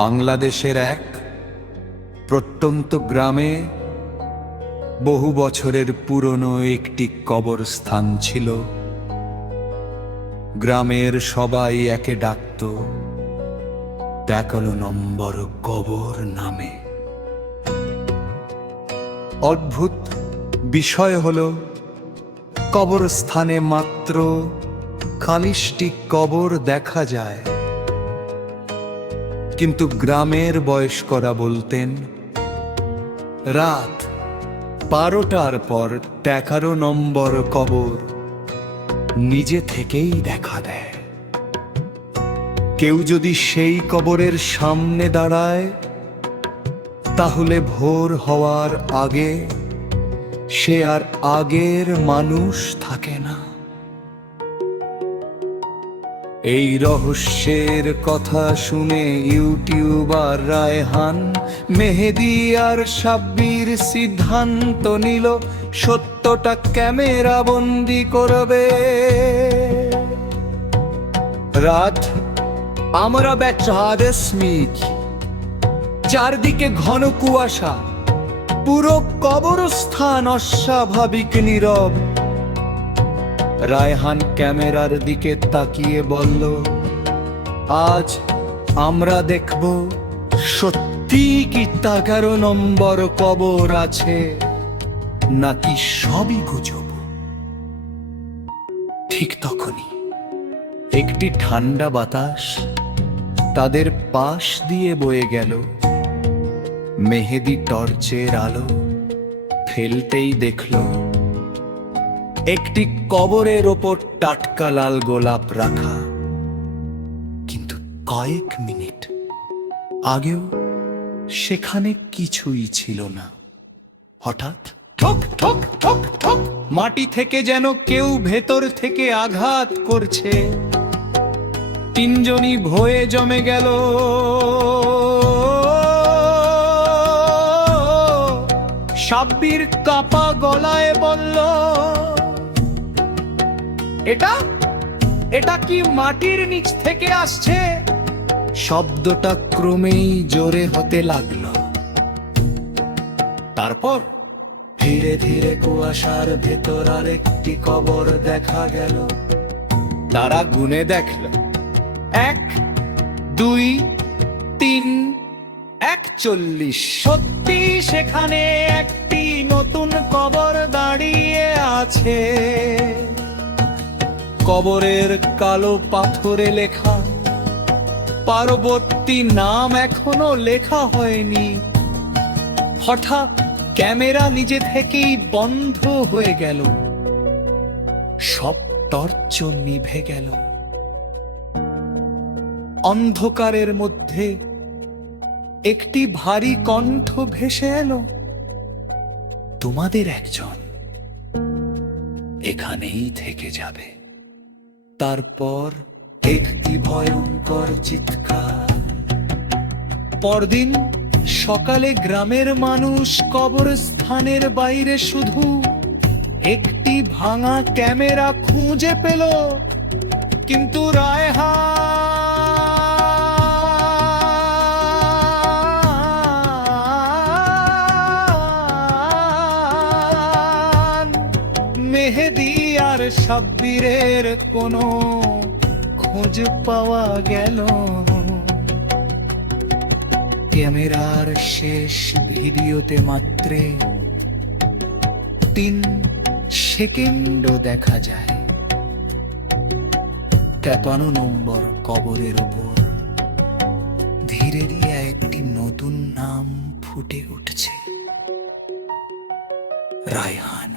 বাংলাদেশের এক প্রত্যন্ত গ্রামে বহু বছরের পুরনো একটি কবরস্থান ছিল। গ্রামের সবাই একে ডাকত 11 নম্বর কবর নামে। অদ্ভুত বিষয় হলো, কবরস্থানে মাত্র 40টি কবর দেখা যায়, কিন্তু গ্রামের বয়স্করা বলতেন রাত 12টার পর 11 নম্বর কবর নিজে থেকেই দেখা দেয়। কেউ যদি সেই কবরের সামনে দাঁড়ায়, তাহলে ভোর হওয়ার আগে সে আর আগের মানুষ থাকে না। এই রহস্যের কথা শুনে ইউটিউবার রায়হান, মেহেদি আর সাব্বির সিদ্ধান্ত নিল সত্যটা ক্যামেরা বন্দি করবে। রাত আমরা স্মিথ, চারদিকে ঘন কুয়াশা, পুরো কবরস্থান অস্বাভাবিক নীরব। রায়হান ক্যামেরার দিকে তাকিয়ে বলল, আজ আমরা দেখব সত্যি কি 11 নম্বর কবর আছে নাকি সবই গুজব। ঠিক তখনই একটি ঠান্ডা বাতাস তাদের পাশ দিয়ে বয়ে গেল। মেহেদি টর্চের আলো ফেলতেই দেখল একটি কবরের ওপর টাটকা লাল গোলাপ রাখা, কিন্তু কয়েক মিনিট আগেও সেখানে কিছুই ছিল না। হঠাৎ ঠক ঠক ঠক ঠক, মাটি থেকে যেন কেউ ভেতর থেকে আঘাত করছে। তিনজনই ভয়ে জমে গেল। সাব্বির কাপা গলায় বলল, এটা কি মাটির নিচ থেকে আসছে? শব্দটা ক্রমেই জোরে হতে লাগলো। তারপর ধীরে ধীরে কুয়াশার ভেতর আরেকটি কবর দেখা গেল। তারা গুনে দেখল 1, 2, 3, 41। সত্যি সেখানে একটি নতুন কবর দাঁড়িয়ে আছে। কবরের কালো পাথরে লেখা পরবর্তী নাম এখনো লেখা হয়নি। হঠাৎ ক্যামেরা নিজে থেকেই বন্ধ হয়ে গেল, সব টর্চ নিভে গেল। অন্ধকারের মধ্যে একটি ভারী কণ্ঠ ভেসে এলো, তোমাদের একজন এখানেই থেকে যাবে। তারপর একটি ভয়ঙ্কর চিৎকার। পরদিন সকালে গ্রামের মানুষ কবরস্থানের বাইরে শুধু একটি ভাঙা ক্যামেরা খুঁজে পেল, কিন্তু রায়হান, মেহেদি আর সাব্বিরের কোনো খোঁজ পাওয়া গেল। ক্যামেরার শেষ ভিডিওতে মাত্র 3 সেকেন্ডও দেখা যায় 53 নম্বর কবরের উপর ধীরে ধীরে একটি নতুন নাম ফুটে উঠছে, রায়হান।